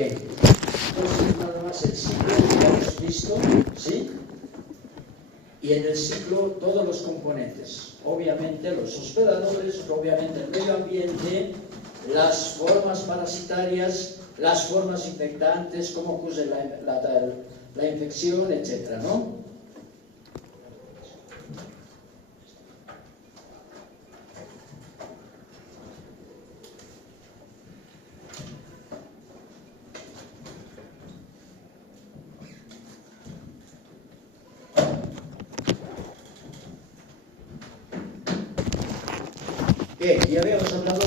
Bien, entonces nada más el ciclo que hemos visto, ¿sí? Y en el ciclo todos los componentes, obviamente los hospedadores, obviamente el medio ambiente, las formas parasitarias, las formas infectantes, cómo ocurre la infección, etcétera, ¿no? Bien, ya habíamos hablado de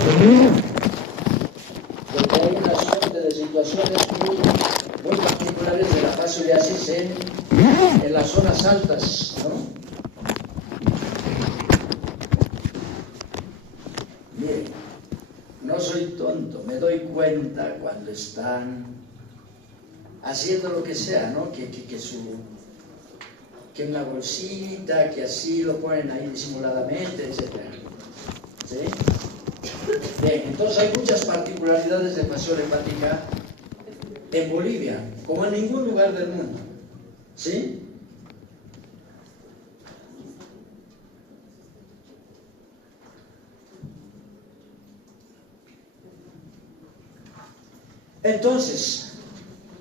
que hay una suerte de situaciones muy particulares de la fascioliasis en las zonas altas, ¿no? Miren, no soy tonto, me doy cuenta cuando están haciendo lo que sea, ¿no? Que una bolsita, que así lo ponen ahí disimuladamente, etc. ¿Sí? Bien, entonces hay muchas particularidades de fasciola hepática en Bolivia, como en ningún lugar del mundo. ¿Sí? Entonces,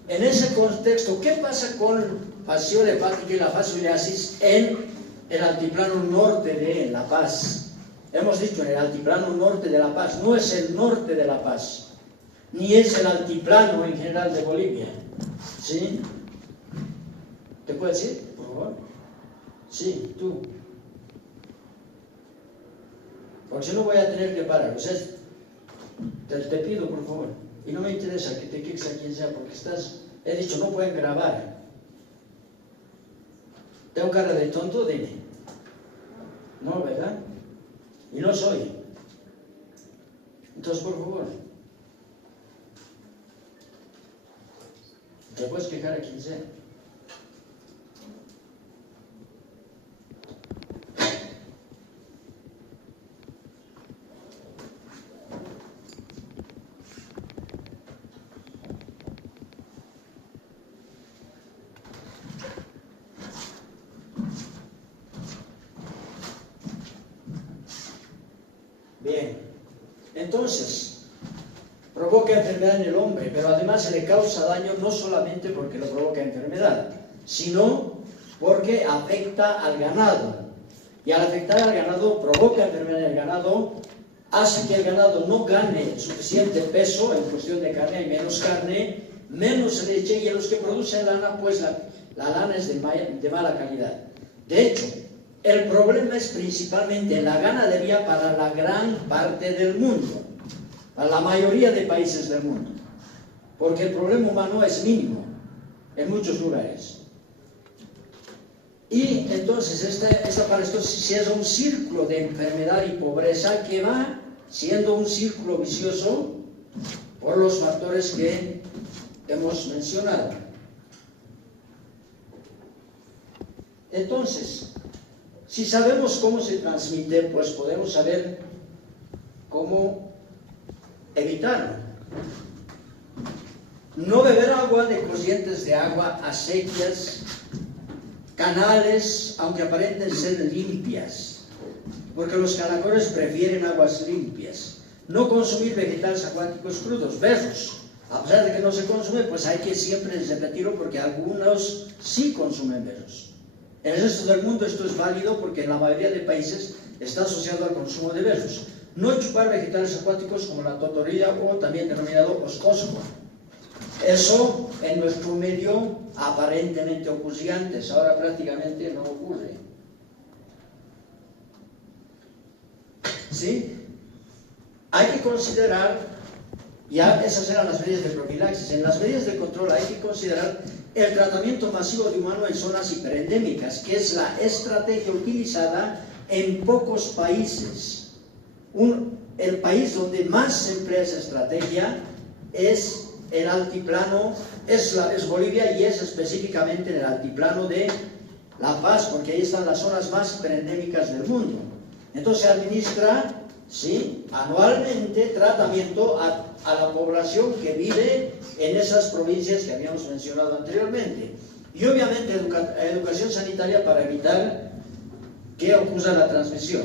en ese contexto, ¿qué pasa con fasciola hepática y la fascioliasis en el altiplano norte de La Paz? Hemos dicho en el altiplano norte de La Paz, no es el norte de La Paz, ni es el altiplano en general de Bolivia. ¿Sí? ¿Te puedes decir, por favor? Sí, tú. Porque si no voy a tener que parar. O sea, te pido, por favor. Y no me interesa que te quites a quien sea, porque he dicho, no pueden grabar. ¿Tengo cara de tonto? Dime. No, ¿verdad? Y no soy. Entonces, por favor, te puedes quejar a quien sea. Bien, entonces, provoca enfermedad en el hombre, pero además se le causa daño no solamente porque lo provoca enfermedad, sino porque afecta al ganado. Y al afectar al ganado, provoca enfermedad en el ganado, hace que el ganado no gane suficiente peso, en cuestión de carne hay menos carne, menos leche, y en los que producen lana, pues la lana es de mala calidad. De hecho, el problema es principalmente en la ganadería para la gran parte del mundo, para la mayoría de países del mundo, porque el problema humano es mínimo en muchos lugares. Y entonces para esto se hace un círculo de enfermedad y pobreza que va siendo un círculo vicioso por los factores que hemos mencionado. Entonces, si sabemos cómo se transmite, pues podemos saber cómo evitarlo. No beber agua de corrientes de agua, acequias, canales, aunque aparenten ser limpias, porque los caracoles prefieren aguas limpias. No consumir vegetales acuáticos crudos, berros. A pesar de que no se consume, pues hay que siempre repetirlo porque algunos sí consumen berros. En el resto del mundo esto es válido porque en la mayoría de países está asociado al consumo de berros. No chupar vegetales acuáticos como la totorilla o también denominado oscosco. Eso en nuestro medio aparentemente ocurría antes, ahora prácticamente no ocurre. ¿Sí? Hay que considerar, ya esas eran las medidas de profilaxis, en las medidas de control hay que considerar el tratamiento masivo de humano en zonas hiperendémicas, que es la estrategia utilizada en pocos países. El país donde más se emplea esa estrategia es el altiplano, es Bolivia, y es específicamente en el altiplano de La Paz, porque ahí están las zonas más hiperendémicas del mundo. Entonces se administra ¿sí?, anualmente tratamiento a la población que vive en esas provincias que habíamos mencionado anteriormente. Y obviamente educación sanitaria para evitar que ocurra la transmisión.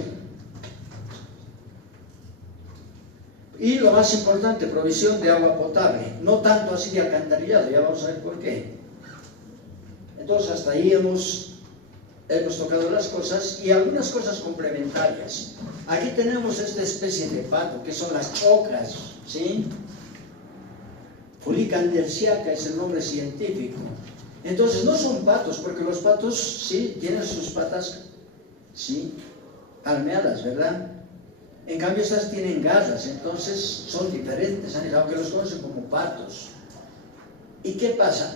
Y lo más importante, provisión de agua potable, no tanto así de alcantarillado, ya vamos a ver por qué. Entonces hasta ahí hemos tocado las cosas y algunas cosas complementarias. Aquí tenemos esta especie de pato, que son las ocras, ¿sí? Fulica andersiaca es el nombre científico. Entonces no son patos, porque los patos sí tienen sus patas, sí, palmeadas, ¿verdad? En cambio estas tienen garras, entonces son diferentes, aunque los conocen como patos. ¿Y qué pasa?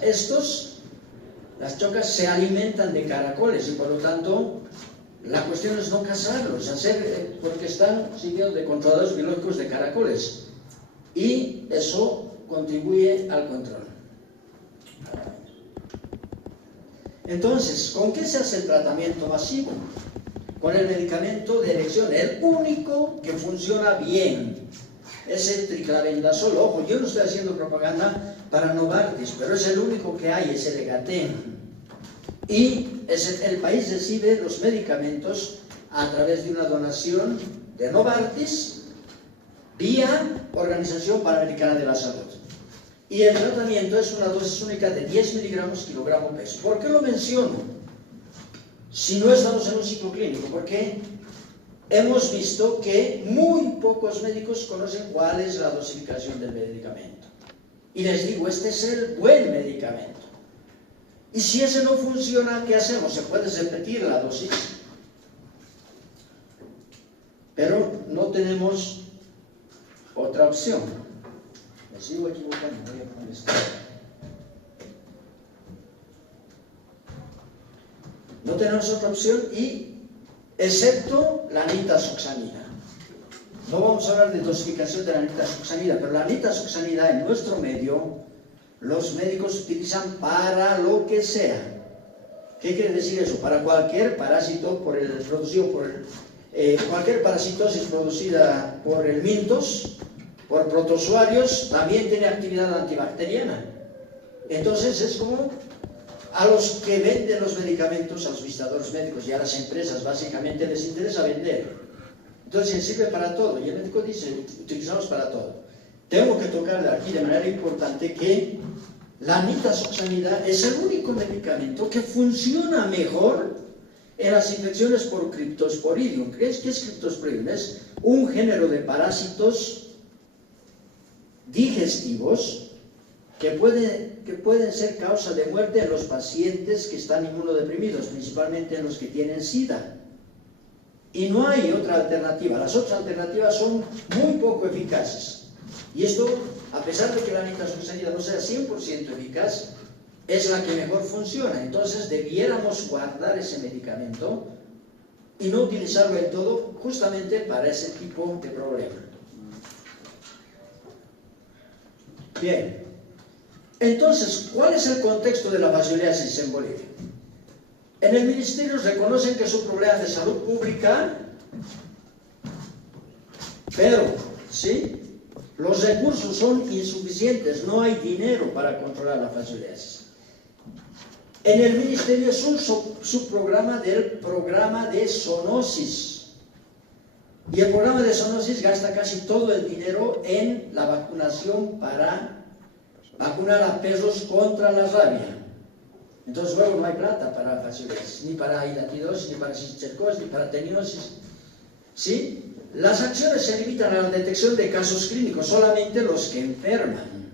Las chocas se alimentan de caracoles y por lo tanto la cuestión es no cazarlos, porque están sitios de controladores biológicos de caracoles y eso contribuye al control. Entonces, ¿con qué se hace el tratamiento masivo? Con el medicamento de elección, el único que funciona bien es el triclavendazol. Ojo, yo no estoy haciendo propaganda para Novartis, pero es el único que hay, es el Egaten. Y el país recibe los medicamentos a través de una donación de Novartis vía Organización Panamericana de la Salud. Y el tratamiento es una dosis única de 10 miligramos kilogramo peso. ¿Por qué lo menciono? Si no estamos en un ciclo clínico, porque hemos visto que muy pocos médicos conocen cuál es la dosificación del medicamento. Y les digo, este es el buen medicamento. Y si ese no funciona, ¿qué hacemos? Se puede repetir la dosis. Pero no tenemos otra opción. Me sigo equivocando, voy a poner esto. No tenemos otra opción excepto la nitazoxanida. No vamos a hablar de dosificación de la nitazoxanida, pero la nitazoxanida en nuestro medio los médicos utilizan para lo que sea. ¿Qué quiere decir eso? Para cualquier parásito cualquier parasitosis producida por el mintos, por protozoarios, también tiene actividad antibacteriana. Entonces es como a los que venden los medicamentos, a los visitadores médicos y a las empresas, básicamente les interesa vender. Entonces sirve para todo, y el médico dice, utilizamos para todo. Tengo que tocarle aquí de manera importante que la nitazoxanida es el único medicamento que funciona mejor en las infecciones por Cryptosporidium. ¿Qué es Cryptosporidium? Es un género de parásitos digestivos que pueden ser causa de muerte en los pacientes que están inmunodeprimidos, principalmente en los que tienen SIDA. Y no hay otra alternativa. Las otras alternativas son muy poco eficaces. Y esto, a pesar de que la nitazoxanida no sea 100% eficaz, es la que mejor funciona. Entonces debiéramos guardar ese medicamento y no utilizarlo en todo justamente para ese tipo de problema. Bien. Entonces, ¿cuál es el contexto de la fascioliasis en Bolivia? En el ministerio reconocen que es un problema de salud pública, pero, ¿sí?, los recursos son insuficientes, no hay dinero para controlar la fascioliasis. En el ministerio es un subprograma del programa de zoonosis. Y el programa de zoonosis gasta casi todo el dinero en la vacunación para vacunar a perros contra la rabia. Entonces luego no hay plata para fascioliasis, ni para hidatidosis, ni para cisticercosis, ni para teniosis. ¿Sí? Las acciones se limitan a la detección de casos clínicos, solamente los que enferman.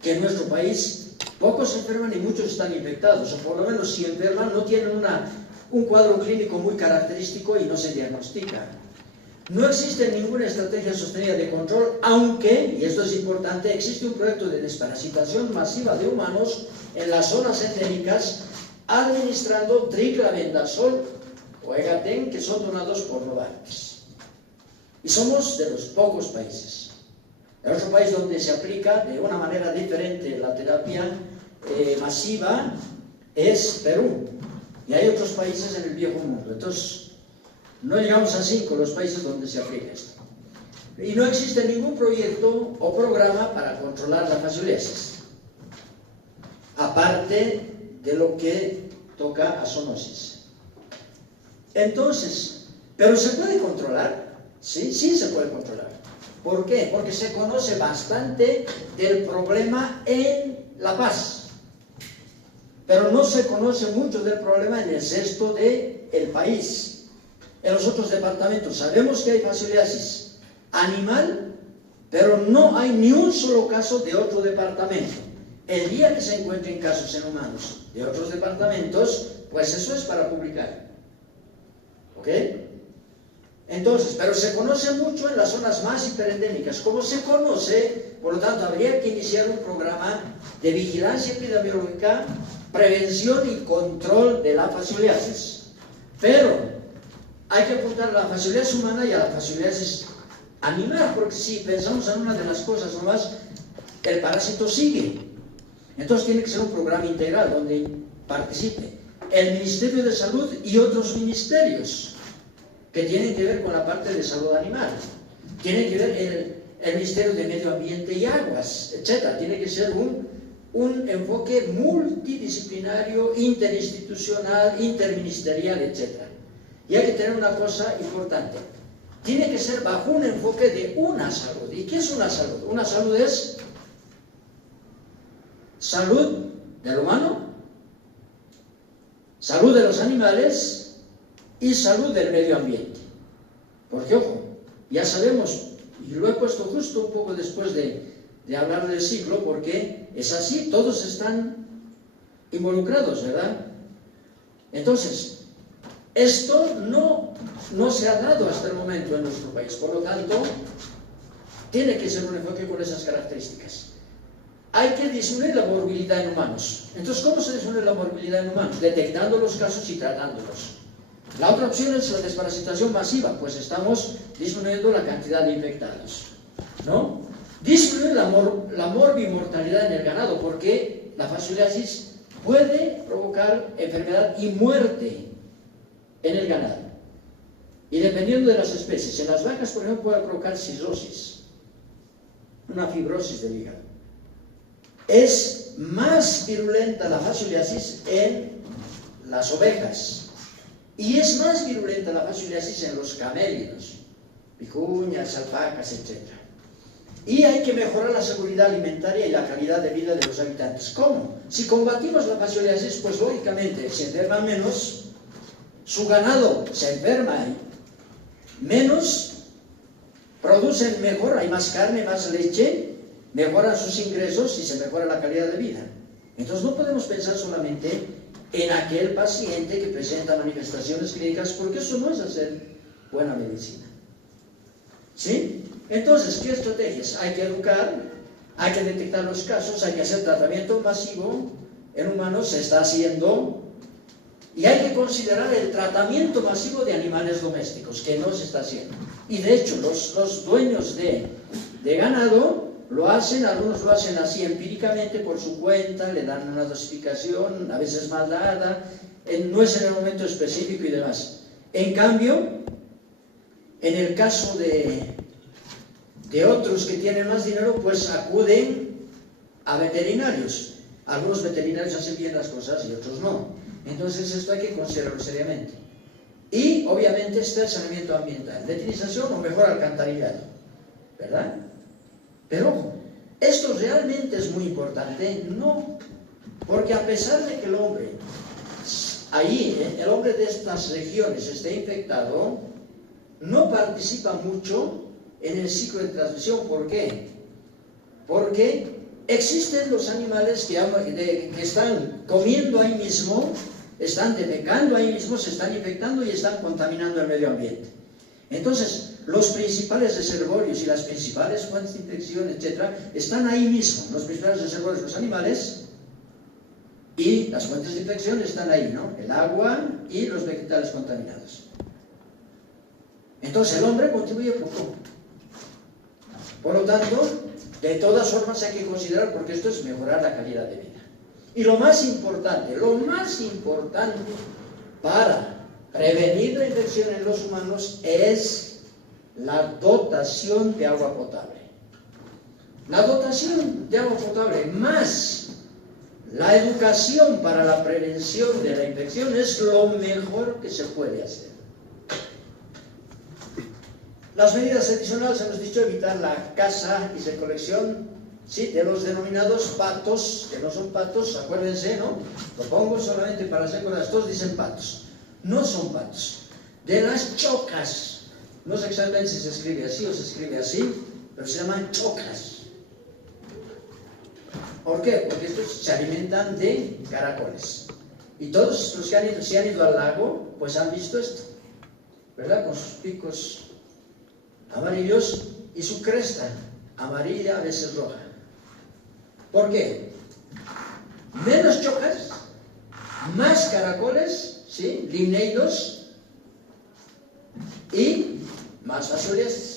Que en nuestro país pocos enferman y muchos están infectados, o por lo menos si enferman no tienen un cuadro clínico muy característico y no se diagnostica. No existe ninguna estrategia sostenida de control, aunque, y esto es importante, existe un proyecto de desparasitación masiva de humanos en las zonas endémicas, administrando triclavendazol o Egaten, que son donados por Novartis. Y somos de los pocos países. El otro país donde se aplica de una manera diferente la terapia masiva es Perú. Y hay otros países en el viejo mundo. Entonces, no llegamos a 5 los países donde se aplica esto. Y no existe ningún proyecto o programa para controlar la fascioliasis, aparte de lo que toca a zoonosis. Entonces, ¿pero se puede controlar? Sí, sí se puede controlar. ¿Por qué? Porque se conoce bastante del problema en La Paz, pero no se conoce mucho del problema en el resto del país. En los otros departamentos sabemos que hay fascioliasis animal, pero no hay ni un solo caso de otro departamento. El día que se encuentren casos en humanos de otros departamentos, pues eso es para publicar. ¿Ok? Entonces, pero se conoce mucho en las zonas más hiperendémicas. Como se conoce, por lo tanto, habría que iniciar un programa de vigilancia epidemiológica, prevención y control de la fascioliasis. Pero hay que apuntar a la fascioliasis humana y a la fascioliasis animal, porque si pensamos en una de las cosas nomás, el parásito sigue. Entonces tiene que ser un programa integral donde participe el Ministerio de Salud y otros ministerios que tienen que ver con la parte de salud animal. Tiene que ver el Ministerio de Medio Ambiente y Aguas, etc. Tiene que ser un enfoque multidisciplinario, interinstitucional, interministerial, etc. Y hay que tener una cosa importante. Tiene que ser bajo un enfoque de una salud. ¿Y qué es una salud? Una salud es salud del humano, salud de los animales y salud del medio ambiente. Porque, ojo, ya sabemos, y lo he puesto justo un poco después de hablar del ciclo, porque es así, todos están involucrados, ¿verdad? Entonces, esto no se ha dado hasta el momento en nuestro país, por lo tanto, tiene que ser un enfoque con esas características. Hay que disminuir la morbilidad en humanos. Entonces, ¿cómo se disminuye la morbilidad en humanos? Detectando los casos y tratándolos. La otra opción es la desparasitación masiva, pues estamos disminuyendo la cantidad de infectados, ¿no? Disminuir la morbimortalidad en el ganado, porque la fascioliasis puede provocar enfermedad y muerte en el ganado. Y dependiendo de las especies, en las vacas, por ejemplo, puede provocar cirrosis, una fibrosis del hígado. Es más virulenta la fascioliasis en las ovejas. Y es más virulenta la fascioliasis en los camélidos, vicuñas, alpacas, etc. Y hay que mejorar la seguridad alimentaria y la calidad de vida de los habitantes. ¿Cómo? Si combatimos la fascioliasis, pues lógicamente se enferman menos, su ganado se enferma menos, producen mejor, hay más carne, más leche, mejoran sus ingresos y se mejora la calidad de vida. Entonces no podemos pensar solamente en aquel paciente que presenta manifestaciones clínicas, porque eso no es hacer buena medicina. ¿Sí? Entonces, ¿qué estrategias? Hay que educar, hay que detectar los casos, hay que hacer tratamiento masivo en humanos, se está haciendo, y hay que considerar el tratamiento masivo de animales domésticos, que no se está haciendo. Y de hecho, los dueños de ganado lo hacen, algunos lo hacen así empíricamente por su cuenta, le dan una dosificación, a veces mal dada, no es en el momento específico y demás. En cambio, en el caso de otros que tienen más dinero, pues acuden a veterinarios. Algunos veterinarios hacen bien las cosas y otros no. Entonces esto hay que considerarlo seriamente. Y obviamente está el saneamiento ambiental, detinización o mejor alcantarillado, ¿verdad? Pero ojo, esto realmente es muy importante, no, porque a pesar de que el hombre, el hombre de estas regiones esté infectado, no participa mucho en el ciclo de transmisión. ¿Por qué? Porque existen los animales que están comiendo ahí mismo, están defecando ahí mismo, se están infectando y están contaminando el medio ambiente. Entonces, los principales reservorios y las principales fuentes de infección, etc., están ahí mismo. Los principales reservorios, los animales, y las fuentes de infección están ahí, ¿no? El agua y los vegetales contaminados. Entonces, el hombre contribuye poco. Por lo tanto, de todas formas hay que considerar, porque esto es mejorar la calidad de vida. Y lo más importante para prevenir la infección en los humanos es la dotación de agua potable. La dotación de agua potable más la educación para la prevención de la infección es lo mejor que se puede hacer. Las medidas adicionales hemos dicho: evitar la caza y recolección, sí, de los denominados patos, que no son patos, acuérdense, ¿no? Lo pongo solamente para hacer cosas. Todos dicen patos, no son patos. De las chocas, no sé exactamente si se escribe así o se escribe así, pero se llaman chocas. ¿Por qué? Porque estos se alimentan de caracoles. Y todos los que se han ido al lago, pues han visto esto, ¿verdad? Con sus picos amarillos y su cresta amarilla, a veces roja. ¿Por qué? Menos chocas, más caracoles, ¿sí? Limneidos, y más basuras.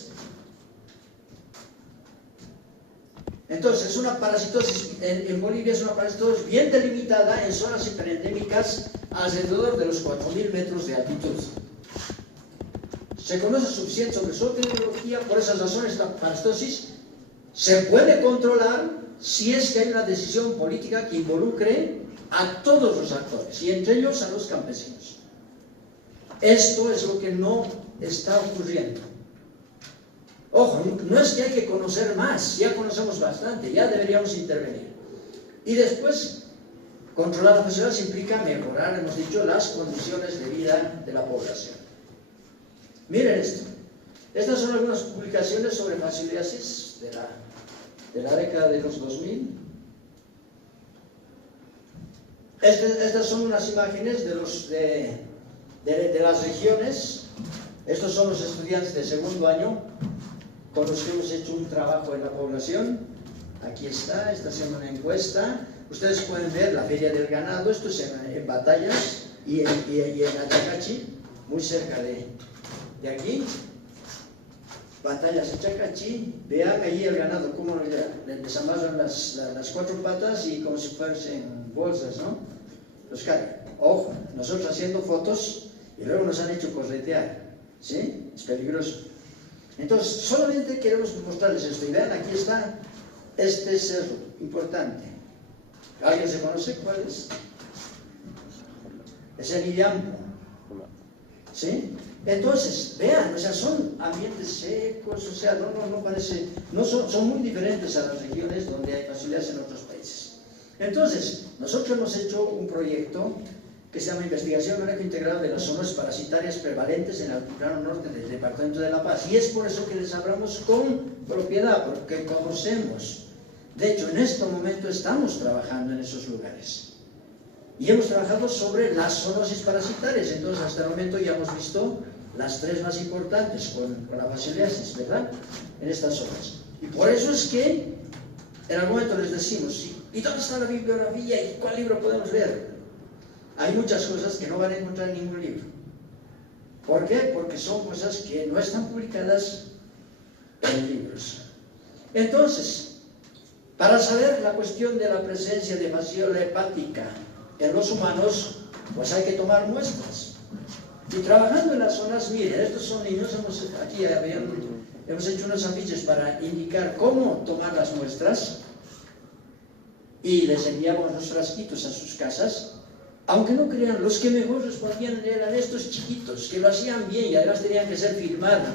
Entonces, una parasitosis en Bolivia es una parasitosis bien delimitada en zonas hiperendémicas alrededor de los 4.000 metros de altitud. Se conoce suficiente sobre su epidemiología. Por esas razones esta parasitosis se puede controlar si es que hay una decisión política que involucre a todos los actores, y entre ellos a los campesinos. Esto es lo que no está ocurriendo. Ojo, no es que hay que conocer más, ya conocemos bastante, ya deberíamos intervenir. Y después, controlar la facilidad implica mejorar, hemos dicho, las condiciones de vida de la población. Miren esto. Estas son algunas publicaciones sobre fascioliasis de la década de los 2000. Estas son unas imágenes de las regiones. Estos son los estudiantes de segundo año con los que hemos hecho un trabajo en la población. Aquí está, esta es una encuesta. Ustedes pueden ver la feria del ganado. Esto es en Batallas y en Achacachi, muy cerca de aquí. Batallas, Achacachi. Vean allí el ganado, cómo les amarran las cuatro patas y como si fuesen bolsas, ¿no? Los cargan. Ojo, nosotros haciendo fotos y luego nos han hecho corretear, ¿sí? Es peligroso. Entonces, solamente queremos mostrarles esto. Y vean, aquí está este cerro importante. ¿Alguien se conoce cuál es? Es el Illampo, ¿sí? Entonces, vean, o sea, son ambientes secos, o sea, no parece, son muy diferentes a las regiones donde hay facilidades en otros países. Entonces, nosotros hemos hecho un proyecto que se llama Investigación y Manejo Integrado de las Zonas Parasitarias Prevalentes en el Altiplano Norte del Departamento de La Paz. Y es por eso que les hablamos con propiedad, porque conocemos. De hecho, en este momento estamos trabajando en esos lugares. Y hemos trabajado sobre las zoonosis parasitarias. Entonces, hasta el momento ya hemos visto las tres más importantes con la fascioliasis, ¿verdad? En estas zonas. Y por eso es que en algún momento les decimos, ¿sí? ¿Y dónde está la bibliografía? ¿Y cuál libro podemos leer? Hay muchas cosas que no van a encontrar en ningún libro. ¿Por qué? Porque son cosas que no están publicadas en libros. Entonces, para saber la cuestión de la presencia de fasciola hepática en los humanos, pues hay que tomar muestras. Y trabajando en las zonas, miren, estos son niños, hemos hecho unos afiches para indicar cómo tomar las muestras y les enviamos los frasquitos a sus casas. Aunque no crean, los que mejor respondían eran estos chiquitos, que lo hacían bien y además tenían que ser firmada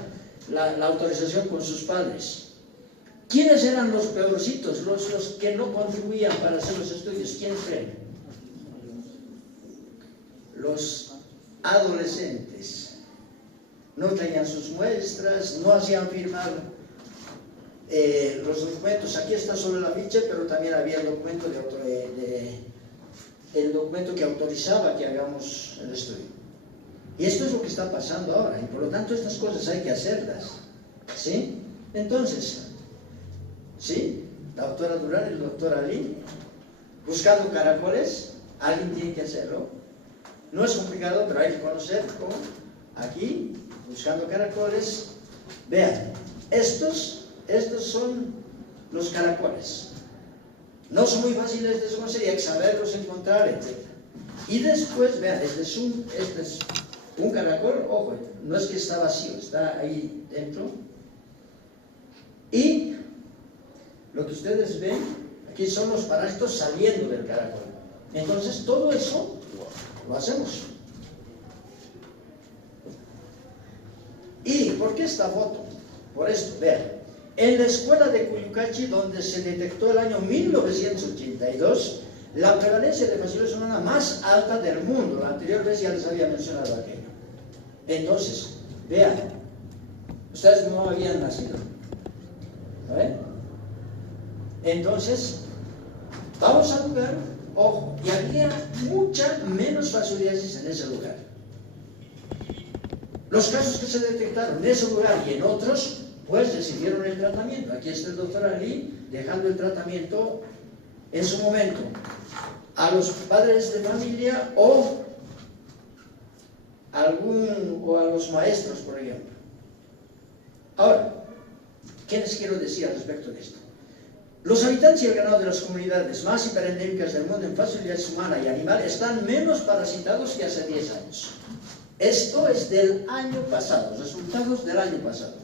la autorización con sus padres. ¿Quiénes eran los peorcitos, los que no contribuían para hacer los estudios? ¿Quiénes creen? Los adolescentes. No traían sus muestras, no hacían firmar los documentos. Aquí está solo la ficha, pero también había el documento el documento que autorizaba que hagamos el estudio. Y esto es lo que está pasando ahora, y por lo tanto estas cosas hay que hacerlas, ¿sí? Entonces, ¿sí? La doctora Durán y el doctor Ali, buscando caracoles, alguien tiene que hacerlo. No es complicado, pero hay que conocer cómo. Aquí, buscando caracoles. Vean, estos son los caracoles. No son muy fáciles de conocer y hay que saberlos encontrar, etc. Y después, vean, este es un caracol, ojo, no es que está vacío, está ahí dentro. Y lo que ustedes ven aquí son los parásitos saliendo del caracol. Entonces todo eso lo hacemos. ¿Y por qué esta foto? Por esto, vean. En la escuela de Cuyucachi, donde se detectó el año 1982, la prevalencia de fasciolosis humana más alta del mundo. La anterior vez ya les había mencionado aquello. Entonces, vean, ustedes no habían nacido. ¿Vale? Entonces, vamos al lugar, ojo, y había mucha menos fascioliasis en ese lugar. Los casos que se detectaron en ese lugar y en otros, pues recibieron el tratamiento. Aquí está el doctor Ali dejando el tratamiento en su momento a los padres de familia o a los maestros, por ejemplo. Ahora, ¿qué les quiero decir al respecto de esto? Los habitantes y el ganado de las comunidades más hiperendémicas del mundo en fascioliasis humana y animal están menos parasitados que hace 10 años. Esto es del año pasado, resultados del año pasado.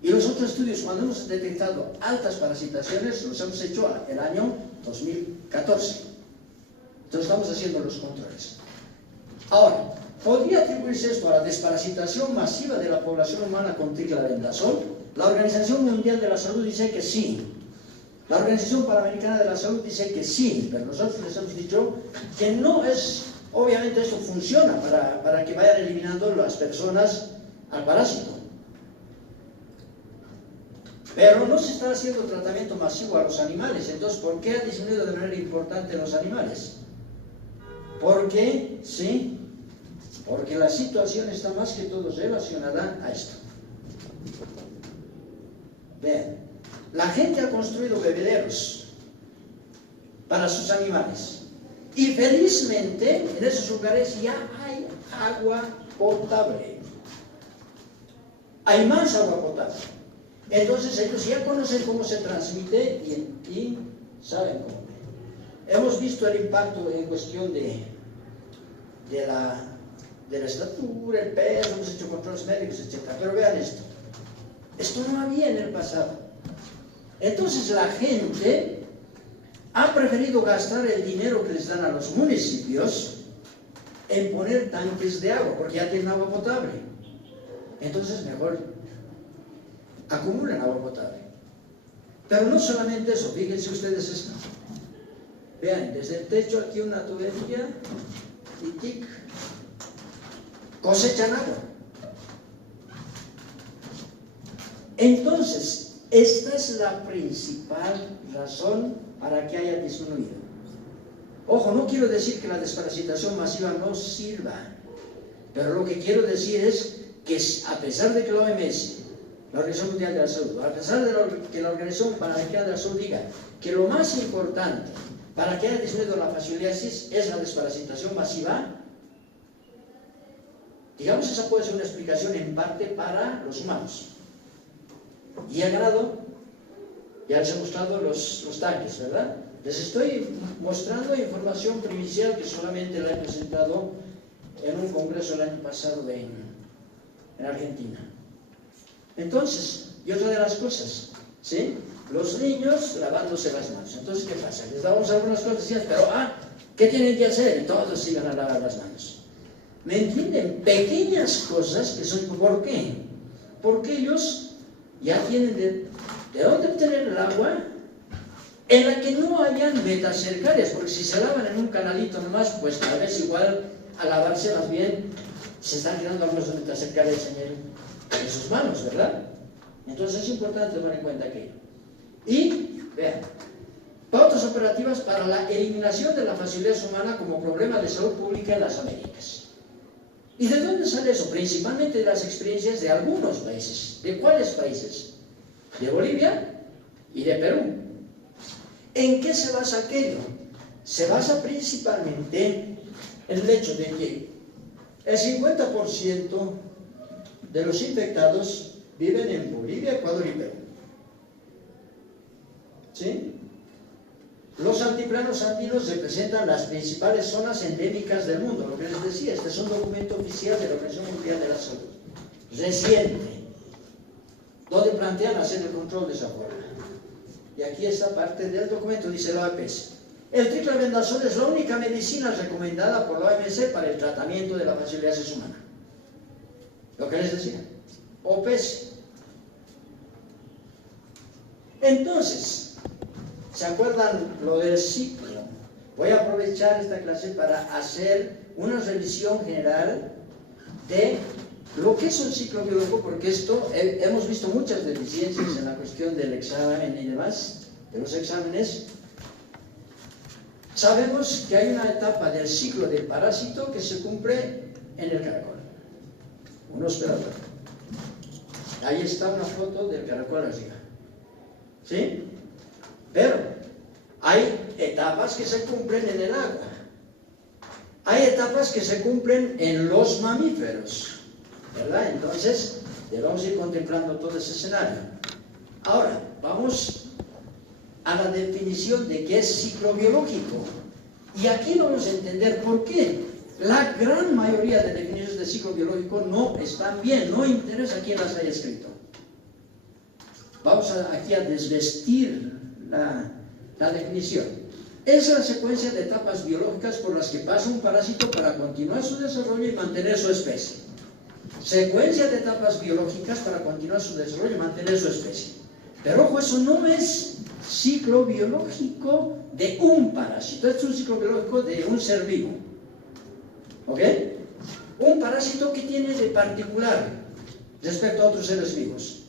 Y los otros estudios, cuando hemos detectado altas parasitaciones, los hemos hecho el año 2014. Entonces estamos haciendo los controles. Ahora, ¿podría atribuirse esto a la desparasitación masiva de la población humana con triclabendazol? La Organización Mundial de la Salud dice que sí. La Organización Panamericana de la Salud dice que sí, pero nosotros les hemos dicho que no es, obviamente esto funciona para que vayan eliminando las personas al parásito. Pero no se está haciendo tratamiento masivo a los animales. Entonces, ¿por qué ha disminuido de manera importante en los animales? Porque, sí, porque la situación está más que todo relacionada a esto. Vean, la gente ha construido bebederos para sus animales. Y felizmente, en esos lugares ya hay agua potable. Hay más agua potable. Entonces ellos ya conocen cómo se transmite y saben cómo. Hemos visto el impacto en cuestión de la estatura, el peso, hemos hecho controles médicos, etc. Pero vean esto. Esto no había en el pasado. Entonces la gente ha preferido gastar el dinero que les dan a los municipios en poner tanques de agua, porque ya tienen agua potable. Entonces mejor acumulan agua potable. Pero no solamente eso, fíjense ustedes esto. Vean, desde el techo aquí una tubería y tic, cosechan agua. Entonces, esta es la principal razón para que haya disminuido. Ojo, no quiero decir que la desparasitación masiva no sirva, pero lo que quiero decir es que a pesar de que la OMS, la Organización Mundial de la Salud, a pesar de que la Organización Panamericana de la Salud diga que lo más importante para que haya disminuido la fascioliasis es la desparasitación masiva, digamos, esa puede ser una explicación en parte para los humanos. Y el ganado, ya les he mostrado los tanques, ¿verdad? Les estoy mostrando información provincial que solamente la he presentado en un congreso el año pasado en Argentina. Entonces, y otra de las cosas, ¿sí? Los niños lavándose las manos. Entonces, ¿qué pasa? Les damos algunas cosas, pero ¿qué tienen que hacer? Y todos sigan a lavar las manos. ¿Me entienden? Pequeñas cosas que son, ¿por qué? Porque ellos ya tienen de dónde obtener el agua en la que no hayan vetas cercarias, porque si se lavan en un canalito nomás, pues tal vez igual al lavarse más bien se están quedando algunas vetas cercarias en sus manos, ¿verdad? Entonces es importante tomar en cuenta aquello. Y, vean, pautas operativas para la eliminación de la fascioliasis humana como problema de salud pública en las Américas. ¿Y de dónde sale eso? Principalmente de las experiencias de algunos países. ¿De cuáles países? De Bolivia y de Perú. ¿En qué se basa aquello? Se basa principalmente en el hecho de que el 50% de los infectados viven en Bolivia, Ecuador y Perú. ¿Sí? Los altiplanos andinos representan las principales zonas endémicas del mundo. Lo que les decía, este es un documento oficial de la Organización Mundial de la Salud. Reciente. donde plantean hacer el control de esa forma. Y aquí está parte del documento, dice la OMS. El triclobendazol es la única medicina recomendada por la OMS para el tratamiento de la fascioliasis humana. Lo que les decía, OPS. Entonces, ¿se acuerdan lo del ciclo? Voy a aprovechar esta clase para hacer una revisión general de lo que es un ciclo biológico, porque esto hemos visto muchas deficiencias en la cuestión del examen y demás, de los exámenes. Sabemos que hay una etapa del ciclo del parásito que se cumple en el caracol, un hospedador. Ahí está una foto del caracol arriba, ¿sí? Pero hay etapas que se cumplen en el agua, hay etapas que se cumplen en los mamíferos, ¿verdad? Entonces, debemos ir contemplando todo ese escenario. Ahora, vamos a la definición de qué es ciclo biológico. Y aquí vamos a entender por qué la gran mayoría de definiciones de ciclo biológico no están bien, no interesa quién las haya escrito. Vamos aquí a desvestir la definición. Es la secuencia de etapas biológicas por las que pasa un parásito para continuar su desarrollo y mantener su especie. Secuencia de etapas biológicas para continuar su desarrollo y mantener su especie. Pero ojo, eso no es ciclo biológico de un parásito, es un ciclo biológico de un ser vivo. ¿Ok? Un parásito que tiene de particular respecto a otros seres vivos.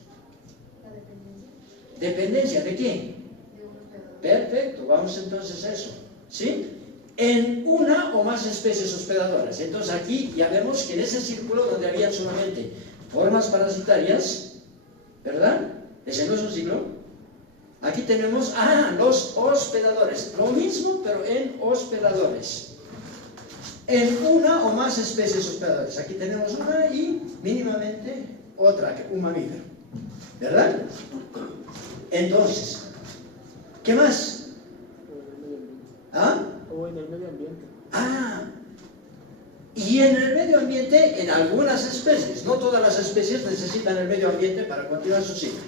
La dependencia. ¿Dependencia de quién? De un hospedador. Perfecto, vamos entonces a eso. ¿Sí? En una o más especies hospedadoras. Entonces aquí ya vemos que en ese círculo donde habían solamente formas parasitarias, ¿verdad? Ese no es un ciclo. Aquí tenemos, los hospedadores. Lo mismo, pero en hospedadores. En una o más especies hospedadoras. Aquí tenemos una y mínimamente otra, un mamífero. ¿Verdad? Entonces, ¿qué más? ¿Ah? O en el medio ambiente. Y en el medio ambiente, en algunas especies, no todas las especies necesitan el medio ambiente para continuar su ciclo.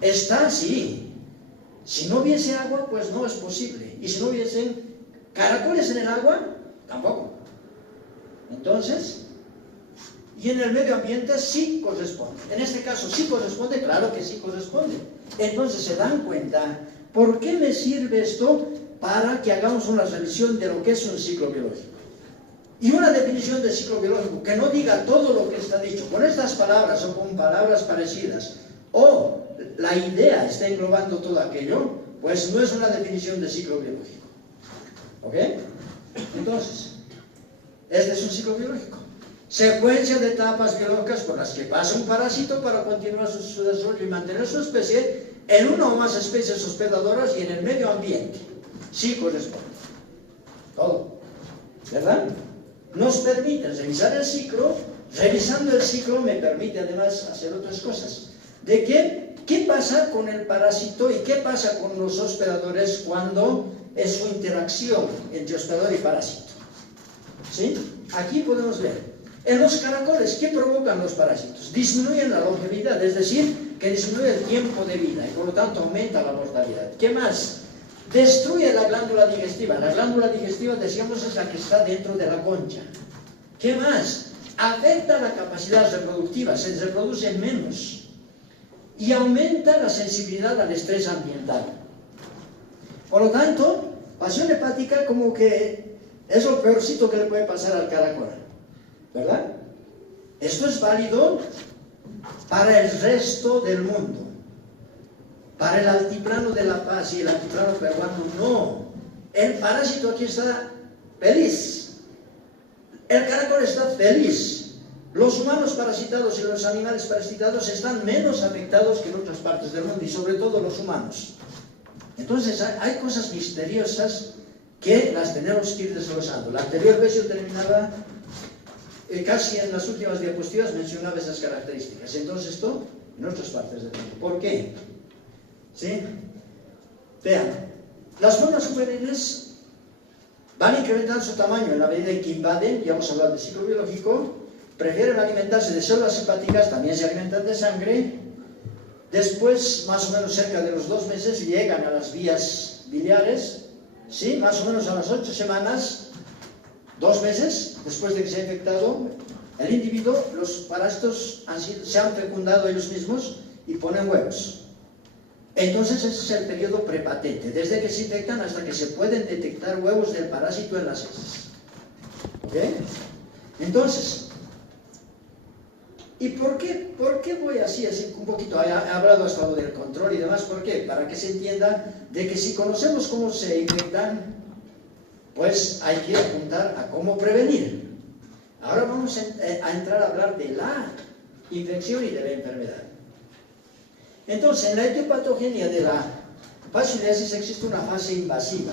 Está, sí. Si no hubiese agua, pues no es posible. Y si no hubiesen caracoles en el agua, tampoco. Entonces, y en el medio ambiente sí corresponde. En este caso sí corresponde, claro que sí corresponde. Entonces se dan cuenta, ¿por qué me sirve esto? Para que hagamos una revisión de lo que es un ciclo biológico. Y una definición de ciclo biológico que no diga todo lo que está dicho, con estas palabras o con palabras parecidas, o la idea está englobando todo aquello, pues no es una definición de ciclo biológico. ¿Ok? Entonces, este es un ciclo biológico. Secuencia de etapas biológicas por las que pasa un parásito para continuar su desarrollo y mantener su especie en una o más especies hospedadoras y en el medio ambiente. Sí corresponde. Todo. ¿Verdad? Nos permite revisar el ciclo. Revisando el ciclo me permite además hacer otras cosas. ¿De qué pasa con el parásito y qué pasa con los hospedadores cuando es su interacción entre hospedador y parásito? ¿Sí? Aquí podemos ver. En los caracoles, ¿qué provocan los parásitos? Disminuyen la longevidad, es decir, que disminuye el tiempo de vida y por lo tanto aumenta la mortalidad. ¿Qué más? Destruye la glándula digestiva. La glándula digestiva, decíamos, es la que está dentro de la concha. ¿Qué más? Afecta la capacidad reproductiva, se reproduce menos y aumenta la sensibilidad al estrés ambiental. Por lo tanto, pasión hepática como que es lo peorcito que le puede pasar al caracol, ¿verdad? Esto es válido para el resto del mundo. Para el altiplano de La Paz y el altiplano peruano, no. El parásito aquí está feliz. El caracol está feliz. Los humanos parasitados y los animales parasitados están menos afectados que en otras partes del mundo y sobre todo los humanos. Entonces hay cosas misteriosas que las tenemos que ir desglosando. La anterior vez yo terminaba, casi en las últimas diapositivas mencionaba esas características. Entonces esto en otras partes del mundo. ¿Por qué? ¿Sí? Vean, las formas juveniles van a incrementar su tamaño en la medida en que invaden, ya vamos a hablar de ciclo biológico, prefieren alimentarse de células hepáticas, también se alimentan de sangre, Después, más o menos cerca de los 2 meses, llegan a las vías biliares, ¿sí? Más o menos a las 8 semanas, 2 meses después de que se ha infectado el individuo, los parásitos se han fecundado ellos mismos y ponen huevos. Entonces ese es el periodo prepatente, desde que se infectan hasta que se pueden detectar huevos del parásito en las heces. ¿Ok? Entonces, ¿y por qué voy así un poquito? He hablado hasta lo del control y demás. ¿Por qué? Para que se entienda de que si conocemos cómo se infectan, pues hay que apuntar a cómo prevenir. Ahora vamos a entrar a hablar de la infección y de la enfermedad. Entonces, en la etiopatogenia de la fascioliasis existe una fase invasiva,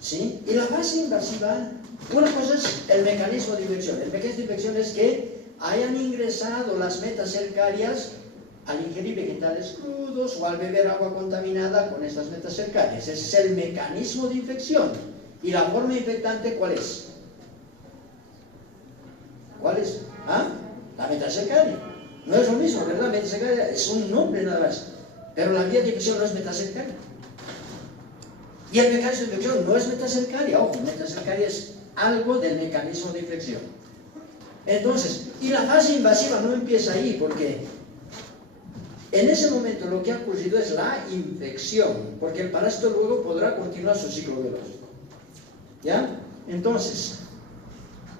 ¿sí? Y la fase invasiva, una cosa es el mecanismo de infección. El mecanismo de infección es que hayan ingresado las metacercarias al ingerir vegetales crudos o al beber agua contaminada con estas metacercarias. Ese es el mecanismo de infección. ¿Y la forma infectante cuál es? ¿Cuál es? ¿Ah? La metacercaria. No es lo mismo, ¿verdad? Metacercaria es un nombre nada más. Pero la vía de infección no es metacercaria. Y el mecanismo de infección no es metacercaria. Ojo, metacercaria es algo del mecanismo de infección. Entonces, y la fase invasiva no empieza ahí, porque en ese momento lo que ha ocurrido es la infección, porque el parásito luego podrá continuar su ciclo biológico. ¿Ya? Entonces,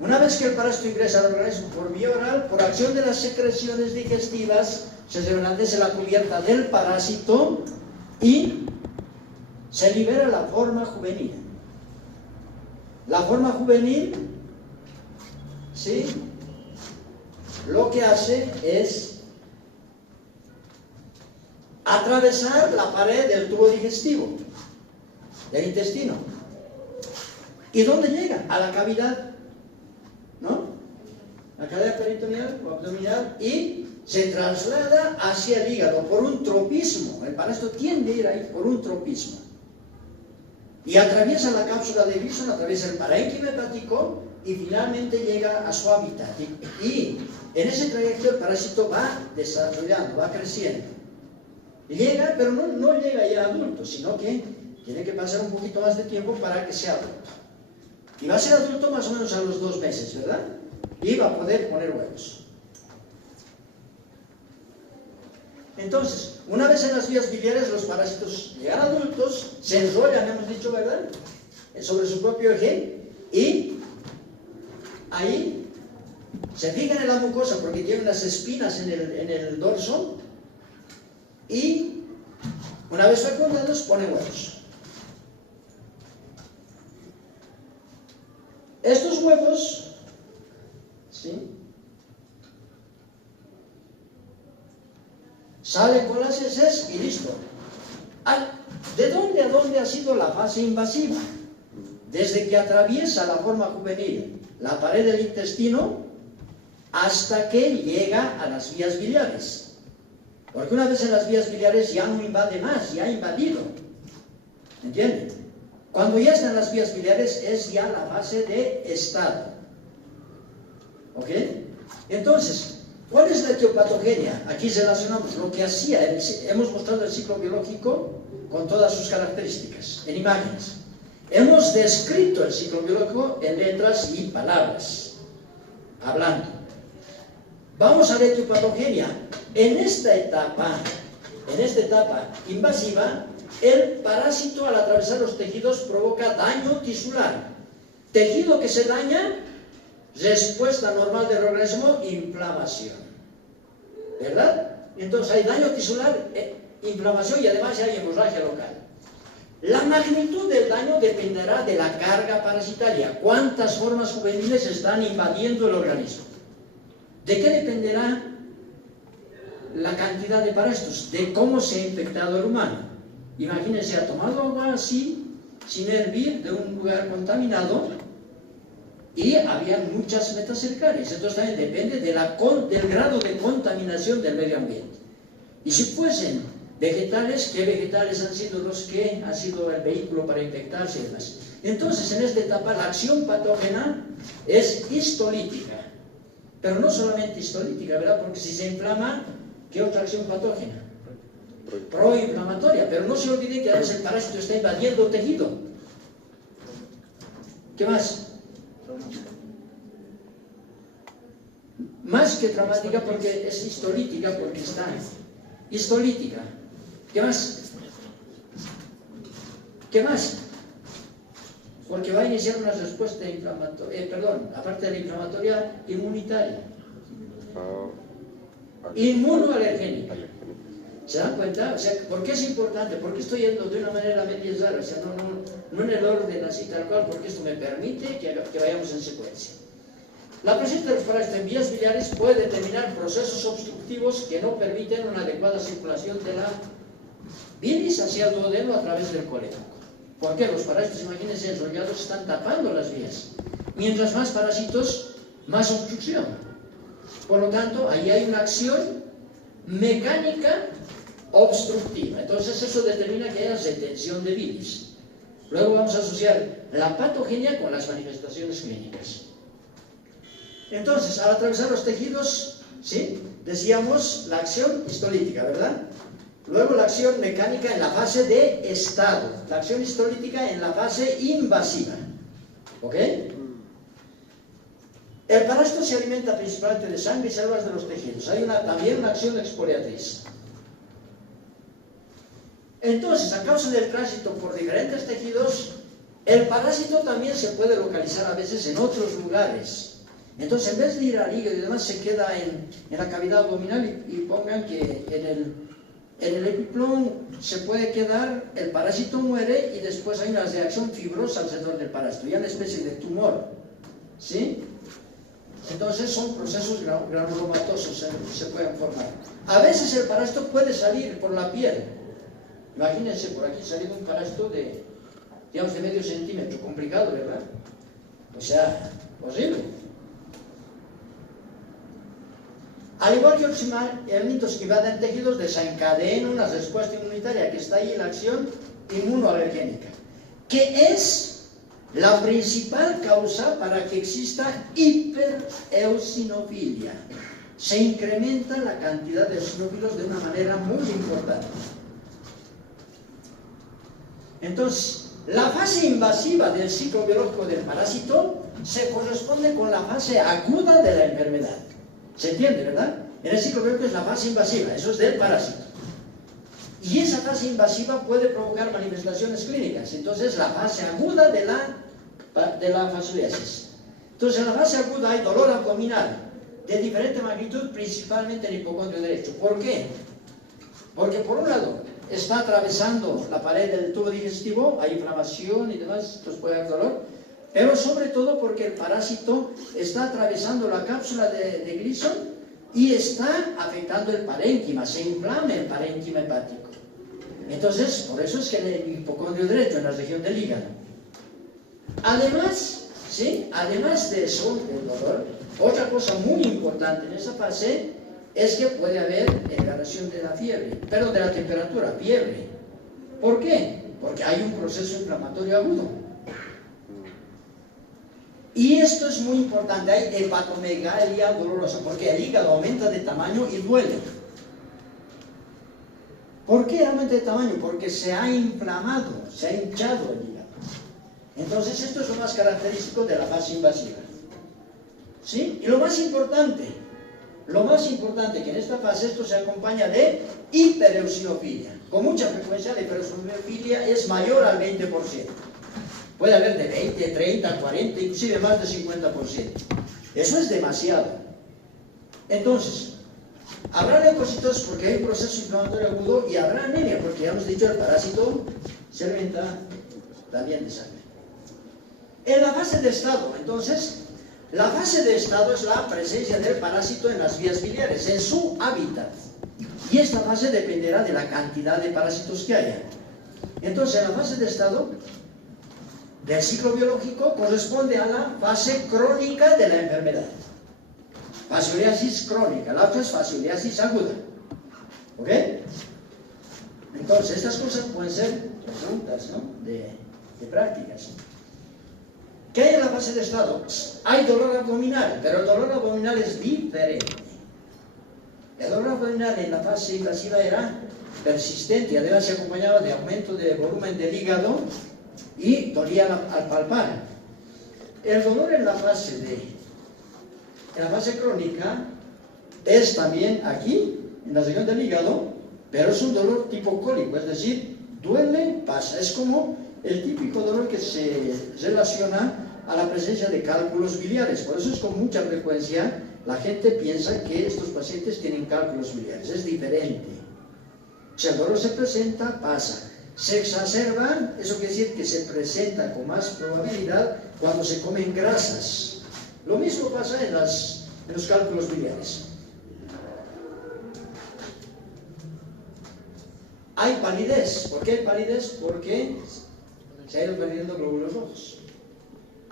una vez que el parásito ingresa al organismo por vía oral, por acción de las secreciones digestivas, se reblandece la cubierta del parásito y se libera la forma juvenil. La forma juvenil, ¿sí?, lo que hace es atravesar la pared del tubo digestivo, del intestino. ¿Y dónde llega? A la cavidad, ¿no? La cavidad peritoneal o abdominal, y se traslada hacia el hígado por un tropismo. El parásito tiende a ir ahí por un tropismo. Y atraviesa la cápsula de Wilson, atraviesa el parénquima hepático y finalmente llega a su hábitat. Y en ese trayecto el parásito va desarrollando, va creciendo. Llega, pero no llega ya adulto, sino que tiene que pasar un poquito más de tiempo para que sea adulto. Y va a ser adulto más o menos a los 2 meses, ¿verdad? Y va a poder poner huevos. Entonces, una vez en las vías biliares, los parásitos llegan adultos, se enrollan, hemos dicho, ¿verdad?, sobre su propio eje, y ahí se fijan en la mucosa porque tienen unas espinas en el dorso, y una vez fecundados ponen huevos. Estos huevos, ¿sí?, salen con las heces y listo. ¿De dónde a dónde ha sido la fase invasiva? Desde que atraviesa la forma juvenil la pared del intestino hasta que llega a las vías biliares. Porque una vez en las vías biliares ya no invade más, ya ha invadido. ¿Entienden? Cuando ya está en las vías biliares es ya la fase de estado. ¿Ok? Entonces, ¿cuál es la etiopatogenia? Aquí relacionamos lo que hacía, hemos mostrado el ciclo biológico con todas sus características, en imágenes. Hemos descrito el ciclo biológico en letras y palabras, hablando. Vamos a la etiopatogenia. En esta etapa invasiva, el parásito al atravesar los tejidos provoca daño tisular. Tejido que se daña, respuesta normal del organismo, inflamación. ¿Verdad? Entonces hay daño tisular, inflamación y además hay hemorragia local. La magnitud del daño dependerá de la carga parasitaria. ¿Cuántas formas juveniles están invadiendo el organismo? ¿De qué dependerá la cantidad de parásitos? De cómo se ha infectado el humano. Imagínense, ha tomado agua así, sin hervir, de un lugar contaminado, y había muchas metacercarias. Entonces también depende del grado de contaminación del medio ambiente. Y si fuesen vegetales, ¿qué vegetales han sido los que han sido el vehículo para infectarse y demás? Entonces, en esta etapa, la acción patógena es histolítica. Pero no solamente histolítica, ¿verdad? Porque si se inflama, ¿Qué otra acción patógena? Proinflamatoria, pero no se olvide que a veces el parásito está invadiendo tejido. ¿Qué más? Más que traumática porque es histolítica, porque está histolítica. ¿Qué más? ¿Qué más? Porque va a iniciar una respuesta inflamatoria, aparte de la inflamatoria, inmunitaria. Inmunoalergénica. ¿Se dan cuenta? O sea, ¿por qué es importante? ¿Por qué estoy yendo de una manera medio rara? O sea, no en el orden así tal cual, porque esto me permite que vayamos en secuencia. La presencia de los parásitos en vías biliares puede determinar procesos obstructivos que no permiten una adecuada circulación de la bilis hacia el duodeno a través del colédoco. ¿Por qué? Los parásitos, imagínense, enrollados están tapando las vías. Mientras más parásitos, más obstrucción. Por lo tanto, ahí hay una acción mecánica obstructiva. Entonces eso determina que haya retención de bilis. Luego vamos a asociar la patogenia con las manifestaciones clínicas. Entonces, al atravesar los tejidos, ¿sí? Decíamos la acción histolítica, ¿verdad? Luego la acción mecánica en la fase de estado. La acción histolítica en la fase invasiva. ¿Ok? El parásito se alimenta principalmente de sangre y células de los tejidos. Hay también una acción exfoliatriz. Entonces, a causa del tránsito por diferentes tejidos, el parásito también se puede localizar a veces en otros lugares. Entonces, en vez de ir al hígado y demás, se queda en la cavidad abdominal y pongan que en el epiplón se puede quedar, el parásito muere y después hay una reacción fibrosa alrededor del parásito, ya una especie de tumor. ¿Sí? Entonces son procesos granulomatosos, se pueden formar. A veces el parásito puede salir por la piel. Imagínense por aquí saliendo un parásito de, digamos, de medio centímetro, complicado, ¿verdad? O sea, horrible. Al igual que otros elementos que invaden tejidos, desencadenan una respuesta inmunitaria que está ahí en la acción inmunoalergénica, que es la principal causa para que exista hipereosinofilia. Se incrementa la cantidad de eosinófilos de una manera muy importante. Entonces, la fase invasiva del ciclo biológico del parásito se corresponde con la fase aguda de la enfermedad. ¿Se entiende, verdad? En el ciclo biológico es la fase invasiva, eso es del parásito. Y esa fase invasiva puede provocar manifestaciones clínicas. Entonces, la fase aguda de la fascioliasis. Entonces, en la fase aguda hay dolor abdominal de diferente magnitud, principalmente en el hipocondrio derecho. ¿Por qué? Porque, por un lado, está atravesando la pared del tubo digestivo, hay inflamación y demás, entonces puede haber dolor, pero sobre todo porque el parásito está atravesando la cápsula de Gleason y está afectando el parénquima, se inflama el parénquima hepático. Entonces, por eso es que en el hipocondrio derecho, en la región del hígado. Además, ¿sí? Además de eso, del dolor, otra cosa muy importante en esa fase es que puede haber elevación de la fiebre, de la temperatura, fiebre. ¿Por qué? Porque hay un proceso inflamatorio agudo. Y esto es muy importante, hay hepatomegalia dolorosa, porque el hígado aumenta de tamaño y duele. ¿Por qué aumenta de tamaño? Porque se ha inflamado, se ha hinchado el hígado. Entonces esto es lo más característico de la fase invasiva. ¿Sí? Y lo más importante que en esta fase esto se acompaña de hipereosinofilia. Con mucha frecuencia la hipereosinofilia es mayor al 20%. Puede haber de 20, 30, 40, inclusive más de 50%. Eso es demasiado. Entonces, habrá leucocitos porque hay un proceso inflamatorio agudo y habrá anemia porque ya hemos dicho el parásito se alimenta también de sangre. En la fase de estado, entonces, la fase de estado es la presencia del parásito en las vías biliares, en su hábitat. Y esta fase dependerá de la cantidad de parásitos que haya. Entonces, la fase de estado del ciclo biológico corresponde a la fase crónica de la enfermedad. Fascioliasis crónica, la otra es fascioliasis aguda. ¿Ok? Entonces, estas cosas pueden ser preguntas, ¿no? de prácticas. ¿Qué hay en la fase de estado? Hay dolor abdominal, pero el dolor abdominal es diferente. El dolor abdominal en la fase invasiva era persistente y además se acompañaba de aumento de volumen del hígado y dolía al palpar. El dolor en la fase crónica es también aquí, en la región del hígado, pero es un dolor tipo cólico, es decir, duele, pasa. Es como el típico dolor que se relaciona a la presencia de cálculos biliares. Por eso es con mucha frecuencia la gente piensa que estos pacientes tienen cálculos biliares. Es diferente. Si el dolor se presenta, pasa. Se exacerba, eso quiere decir que se presenta con más probabilidad cuando se comen grasas. Lo mismo pasa en los cálculos biliares. Hay palidez. ¿Por qué hay palidez? Porque se ha ido perdiendo glóbulos rojos.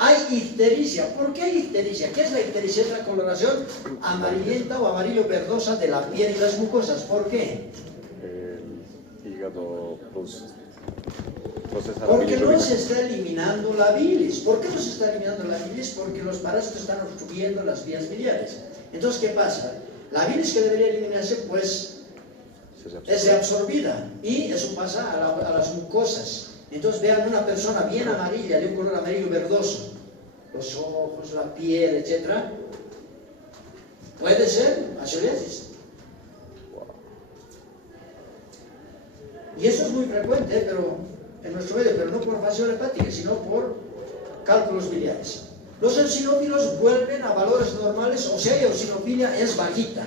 Hay ictericia. ¿Por qué hay ictericia? ¿Qué es la ictericia? Es la coloración amarillenta o amarillo verdosa de la piel y las mucosas. ¿Por qué? El hígado procesa la Porque no bilirrubina. se está eliminando la bilis. ¿Por qué no se está eliminando la bilis? Porque los parásitos están obstruyendo las vías biliares. Entonces, ¿qué pasa? La bilis que debería eliminarse, pues, es reabsorbida y eso pasa a las mucosas. Entonces vean una persona bien amarilla, de un color amarillo verdoso, los ojos, la piel, etc. Puede ser fascioliasis. Y eso es muy frecuente, pero en nuestro medio, pero no por fasciole hepática, sino por cálculos biliares. Los eosinófilos vuelven a valores normales, o sea, la eosinofilia es bajita.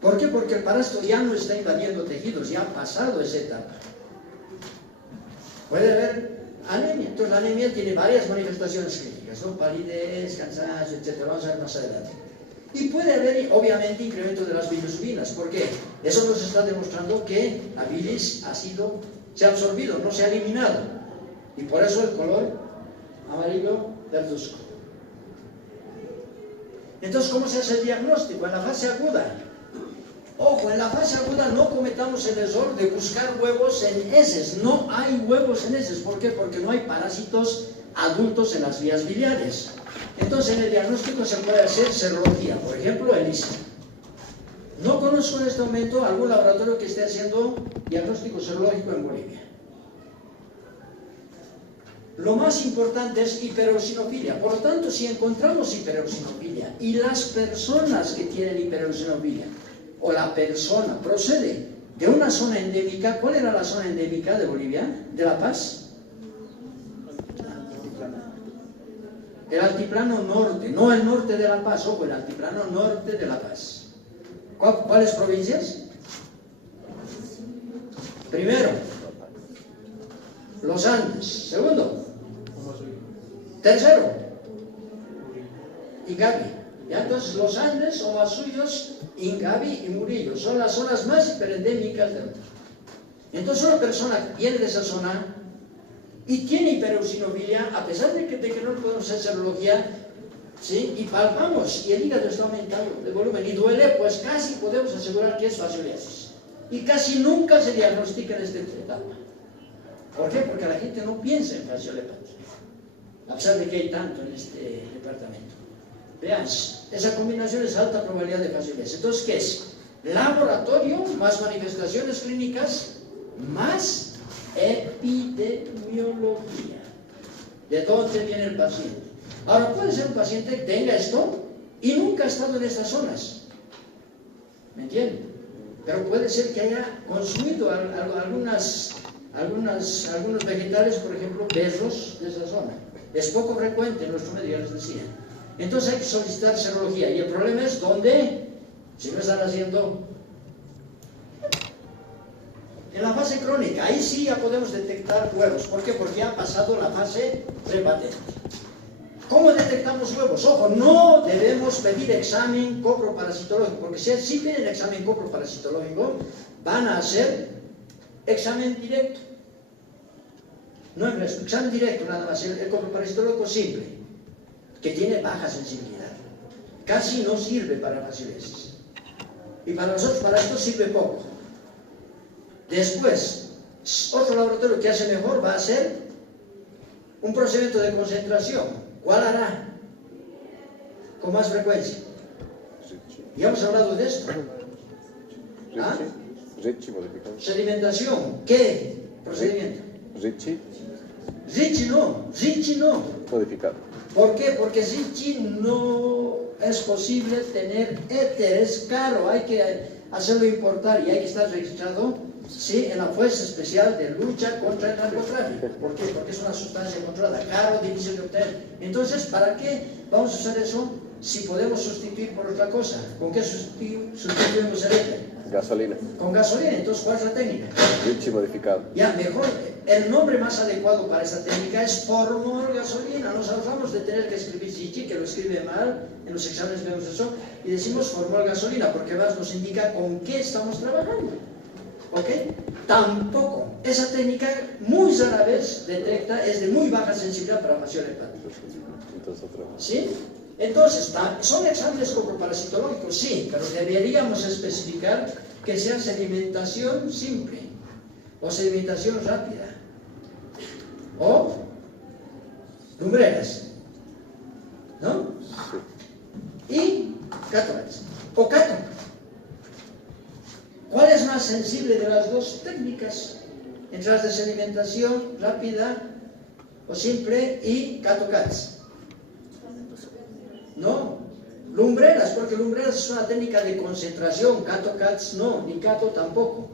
¿Por qué? Porque el parásito ya no está invadiendo tejidos, ya ha pasado esa etapa. Puede haber anemia. Entonces la anemia tiene varias manifestaciones clínicas, ¿no? Palidez, cansancio, etc. Vamos a ver más adelante. Y puede haber, obviamente, incremento de las bilirrubinas. ¿Por qué? Eso nos está demostrando que la bilis se ha absorbido, no se ha eliminado. Y por eso el color amarillo verduzco. Entonces, ¿cómo se hace el diagnóstico? En la fase aguda. Ojo, en la fase aguda no cometamos el error de buscar huevos en heces. No hay huevos en heces. ¿Por qué? Porque no hay parásitos adultos en las vías biliares. Entonces, en el diagnóstico se puede hacer serología. Por ejemplo, ELISA. No conozco en este momento algún laboratorio que esté haciendo diagnóstico serológico en Bolivia. Lo más importante es hipereosinofilia. Por lo tanto, si encontramos hipereosinofilia y las personas que tienen hipereosinofilia o la persona procede de una zona endémica, ¿cuál era la zona endémica de Bolivia? ¿De La Paz? El altiplano norte, no el norte de La Paz, ojo, el altiplano norte de La Paz. ¿Cuáles provincias? Primero, los Andes. Segundo, tercero, Ingavi. ¿Ya? Entonces los Andes, Omasuyos, Ingavi y Murillo son las zonas más hiperendémicas del mundo. Entonces una persona que viene de esa zona y tiene hipereosinofilia, a pesar de que no podemos hacer serología, ¿sí? Y palpamos y el hígado está aumentando de volumen y duele, pues casi podemos asegurar que es fascioliasis. Y casi nunca se diagnostica en esta etapa. ¿Por qué? Porque la gente no piensa en fasciole hepática, a pesar de que hay tanto en este departamento. Vean, esa combinación es alta probabilidad de fascioliasis. Entonces, ¿qué es? Laboratorio más manifestaciones clínicas más epidemiología. ¿De dónde viene el paciente? Ahora, puede ser un paciente que tenga esto y nunca ha estado en estas zonas. ¿Me entienden? Pero puede ser que haya consumido algunos vegetales, por ejemplo, berros de esa zona. Es poco frecuente en nuestro medio, ya les decía. Entonces hay que solicitar serología. Y el problema es dónde, si no están haciendo. En la fase crónica, ahí sí ya podemos detectar huevos. ¿Por qué? Porque ha pasado la fase prepatente. ¿Cómo detectamos huevos? Ojo, no debemos pedir examen coproparasitológico, porque si piden examen coproparasitológico, van a hacer examen directo. No en resto, examen directo nada más, el coproparasitológico simple, que tiene baja sensibilidad. Casi no sirve para fascioliasis. Y para nosotros, para esto sirve poco. Después, otro laboratorio que hace mejor va a hacer un procedimiento de concentración. ¿Cuál hará con más frecuencia? Ya hemos hablado de esto. ¿Ah? Ricci modificado. Sedimentación. ¿Qué procedimiento? Ricci Ricci no. modificado. ¿Por qué? Porque Ricci no es posible tener éter, es caro, hay que hacerlo importar y hay que estar registrado, sí, en la Fuerza Especial de Lucha contra el Narcotráfico. ¿Por qué? Porque es una sustancia controlada, caro, difícil de obtener. Entonces, ¿para qué vamos a usar eso si podemos sustituir por otra cosa? ¿Con qué sustituimos el éter? Gasolina. Con gasolina. Entonces, ¿cuál es la técnica? Ricci modificado. Ya, mejor, el nombre más adecuado para esta técnica es formol gasolina. Nos ahorramos de tener que escribir Ricci, que lo escribe mal, en los exámenes vemos eso, y decimos formol gasolina, porque más nos indica con qué estamos trabajando. ¿Ok? Tampoco, esa técnica muy rara vez detecta, es de muy baja sensibilidad para masión hepática. Entonces otra vez. ¿Sí? Entonces, ¿son exámenes parasitológicos? Sí, pero deberíamos especificar que sea sedimentación simple o sedimentación rápida o lumbreras, ¿no? Sí. Y cátoras o cato. ¿Cuál es más sensible de las dos técnicas? Entre las de sedimentación rápida o simple y cato-cats. No, lumbreras, porque lumbreras es una técnica de concentración, cato-cats no, ni cato tampoco.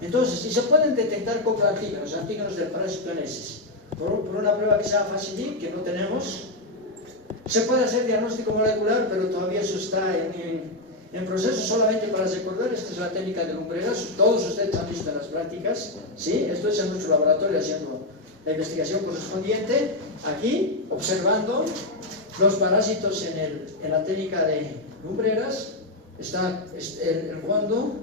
Entonces, si se pueden detectar como antígenos del parásito en heces, por una prueba que se llama FACIDIP, que no tenemos, se puede hacer diagnóstico molecular, pero todavía eso está en proceso. Solamente para recordar, esta es la técnica de lumbreras, todos ustedes han visto en las prácticas, ¿sí? Esto es en nuestro laboratorio haciendo la investigación correspondiente, aquí, observando los parásitos en la técnica de lumbreras. Está el fondo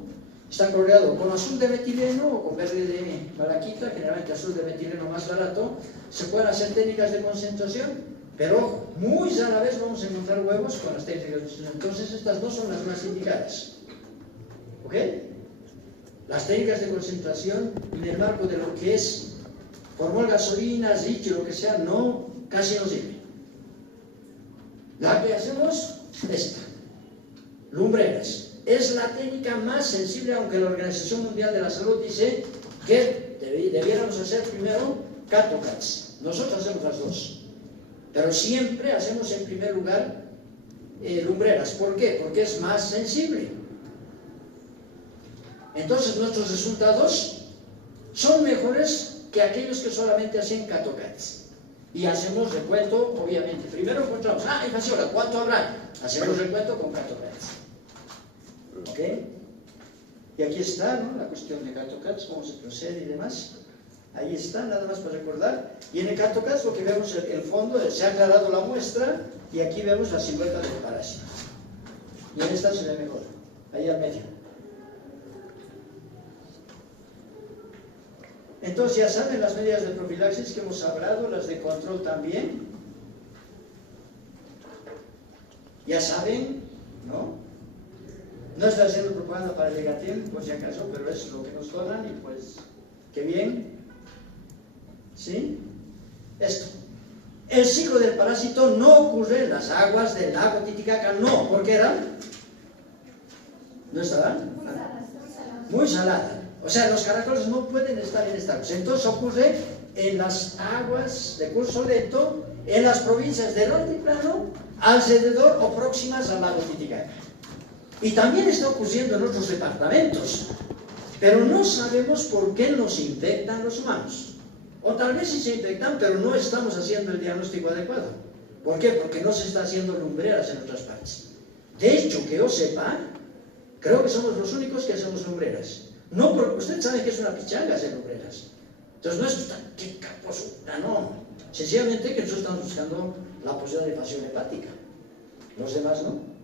está coloreado con azul de metileno o con verde de malaquita, generalmente azul de metileno más barato. Se pueden hacer técnicas de concentración, pero muy rara vez vamos a encontrar huevos con las técnicas de concentración. Entonces estas no son las más indicadas. ¿Ok? Las técnicas de concentración en el marco de lo que es formol gasolina, Ricci, lo que sea, no, casi no sirve. La que hacemos, esta, lumbreras. Es la técnica más sensible, aunque la Organización Mundial de la Salud dice que debiéramos hacer primero cato-cats. Nosotros hacemos las dos, pero siempre hacemos en primer lugar lumbreras. ¿Por qué? Porque es más sensible. Entonces nuestros resultados son mejores que aquellos que solamente hacen cato-cats. Y hacemos recuento, obviamente. Primero encontramos, infasión, ¿cuánto habrá? Hacemos recuento con cato-cats. ¿Ok? Y aquí está, ¿no?, la cuestión de cato-cats, cómo se procede y demás. Ahí está, nada más para recordar. Y en el cato-cats lo que vemos es el fondo, se ha aclarado la muestra y aquí vemos la silueta del parásito. Y en esta se ve mejor, ahí al medio. Entonces ya saben las medidas de profilaxis que hemos hablado, las de control también. Ya saben, ¿no? No estoy haciendo propaganda para el Legatim, por si acaso, pero es lo que nos donan y pues, qué bien. ¿Sí? Esto. El ciclo del parásito no ocurre en las aguas del lago Titicaca, no. ¿Por qué eran? ¿No estaban? Muy salada. O sea, los caracoles no pueden estar en esta agua. Entonces ocurre en las aguas de curso lento, en las provincias del altiplano, alrededor o próximas al lago Titicaca. Y también está ocurriendo en otros departamentos, pero no sabemos por qué nos infectan los humanos. O tal vez sí se infectan, pero no estamos haciendo el diagnóstico adecuado. ¿Por qué? Porque no se está haciendo lumbreras en otras partes. De hecho, que yo sepa, creo que somos los únicos que hacemos lumbreras. No, porque usted sabe que es una pichanga hacer lumbreras. Entonces no es qué caposura, no. Sencillamente que nosotros estamos buscando la posibilidad de evasión hepática. Los demás no.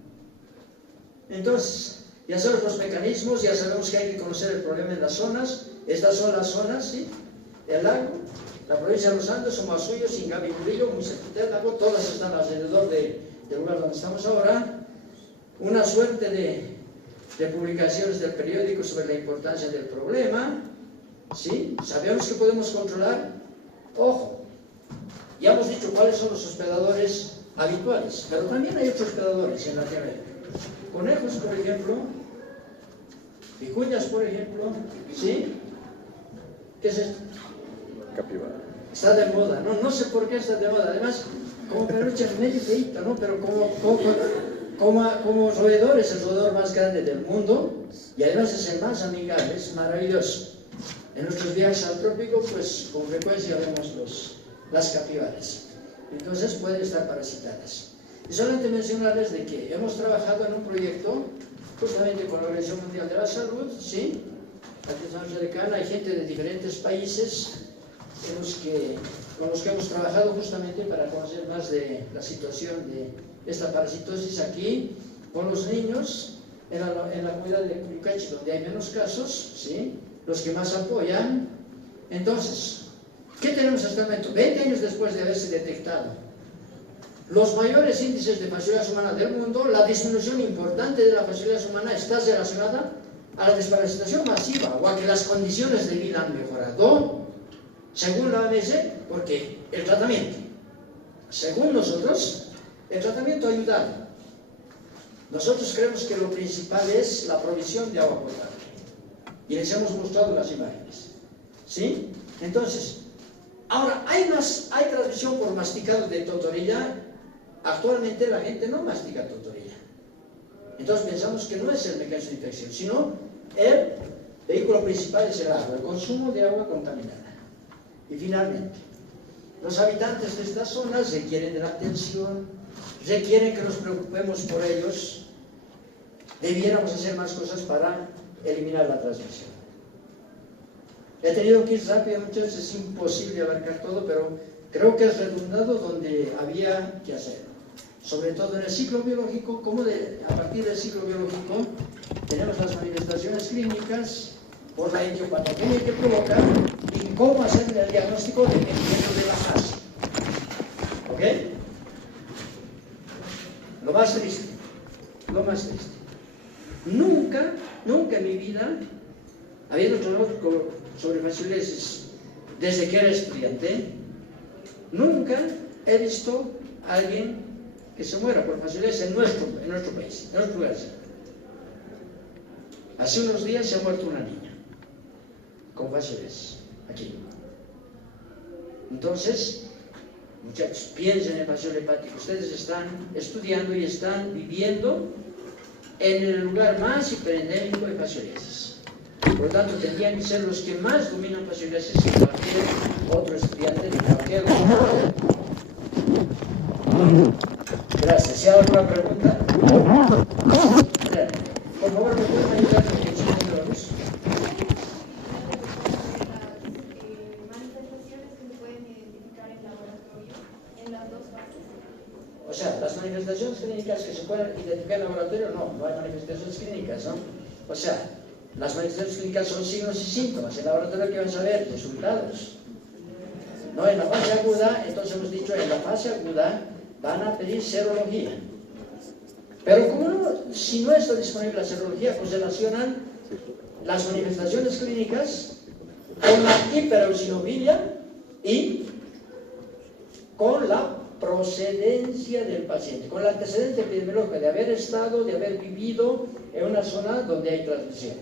Entonces, ya sabemos los mecanismos, ya sabemos que hay que conocer el problema en las zonas. Estas son las zonas, ¿sí? El lago, la provincia de los Andes, Somoasuyo, Singabi, Murillo, muy cerquita del lago, todas están alrededor del lugar donde estamos ahora. Una suerte de publicaciones del periódico sobre la importancia del problema, ¿sí? Sabemos que podemos controlar. Ojo, ya hemos dicho cuáles son los hospedadores habituales, pero también hay otros hospedadores en la tierra. Conejos, por ejemplo, Vicuñas, por ejemplo, ¿sí? ¿Qué es esto? Capibara. Está de moda, ¿no? No sé por qué está de moda. Además, como peluche es medio feito, ¿no? Pero como roedor es el roedor más grande del mundo y además es el más amigable, es maravilloso. En nuestros viajes al trópico, pues con frecuencia vemos las capibaras. Entonces pueden estar parasitadas. Y solamente mencionarles de que hemos trabajado en un proyecto justamente con la Organización Mundial de la Salud, ¿sí? Aquí estamos cercana, hay gente de diferentes países con los que hemos trabajado justamente para conocer más de la situación de esta parasitosis aquí, con los niños en la comunidad de Curicachi, donde hay menos casos, ¿sí? Los que más apoyan. Entonces, ¿qué tenemos hasta el momento? 20 años después de haberse detectado los mayores índices de fasciolidad humana del mundo, la disminución importante de la fasciolidad humana está relacionada a la desparasitación masiva o a que las condiciones de vida han mejorado, según la OMS, porque el tratamiento, según nosotros, el tratamiento ha ayudado. Nosotros creemos que lo principal es la provisión de agua potable. Y les hemos mostrado las imágenes. ¿Sí? Entonces, ahora, hay transmisión por masticado de totorilla. Actualmente la gente no mastica totorilla. Entonces pensamos que no es el mecanismo de infección, sino el vehículo principal es el agua, el consumo de agua contaminada. Y finalmente, los habitantes de estas zonas requieren de la atención, requieren que nos preocupemos por ellos. Debiéramos hacer más cosas para eliminar la transmisión. He tenido que ir rápido, muchachos, es imposible abarcar todo, pero creo que es redundado donde había que hacerlo. Sobre todo en el ciclo biológico, a partir del ciclo biológico tenemos las manifestaciones clínicas por la etiopatogenia que provoca y cómo hacer el diagnóstico dependiendo de la fase. ¿Ok? Lo más triste. Nunca en mi vida, habiendo trabajado sobre fascioliasis desde que era estudiante, nunca he visto a alguien que se muera por fascioliasis en nuestro país, en nuestro lugar. Hace unos días se ha muerto una niña con fascioliasis, aquí. Entonces, muchachos, piensen en el fasciolo hepático. Ustedes están estudiando y están viviendo en el lugar más hiperendémico de fascioliasis. Por lo tanto, tendrían que ser los que más dominan fascioliasis que cualquier otro estudiante de cualquier otro. Gracias. ¿Si hay alguna pregunta? Por favor, ¿me pueden ayudar con el siguiente de la luz? Manifestaciones que se pueden identificar en laboratorio en las dos fases. O sea, las manifestaciones clínicas que se pueden identificar en laboratorio, no hay manifestaciones clínicas, ¿no? O sea, las manifestaciones clínicas son signos y síntomas. En laboratorio, ¿qué vas a ver? Resultados. No, en la fase aguda, entonces hemos dicho, en la fase aguda van a pedir serología. Pero si no está disponible la serología, pues relacionan las manifestaciones clínicas con la hiperosinofilia y con la procedencia del paciente, con el antecedente epidemiológico de haber estado, de haber vivido en una zona donde hay transmisión.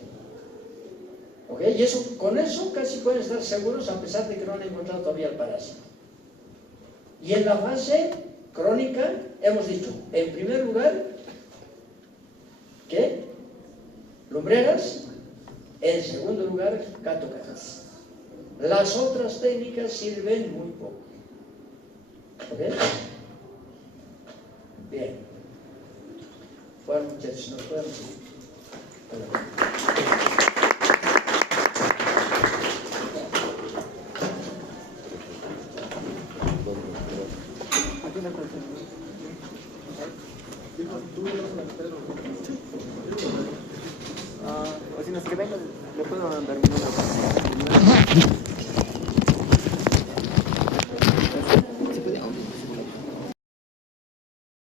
¿Ok? Y con eso casi pueden estar seguros a pesar de que no han encontrado todavía el parásito. Y en la fase crónica hemos dicho, en primer lugar, que lumbreras, en segundo lugar, catocajas. Las otras técnicas sirven muy poco. ¿Ok? Bien. Bueno, muchachos, nos podemos ir. O si nos que venga, le puedo mandar mi número.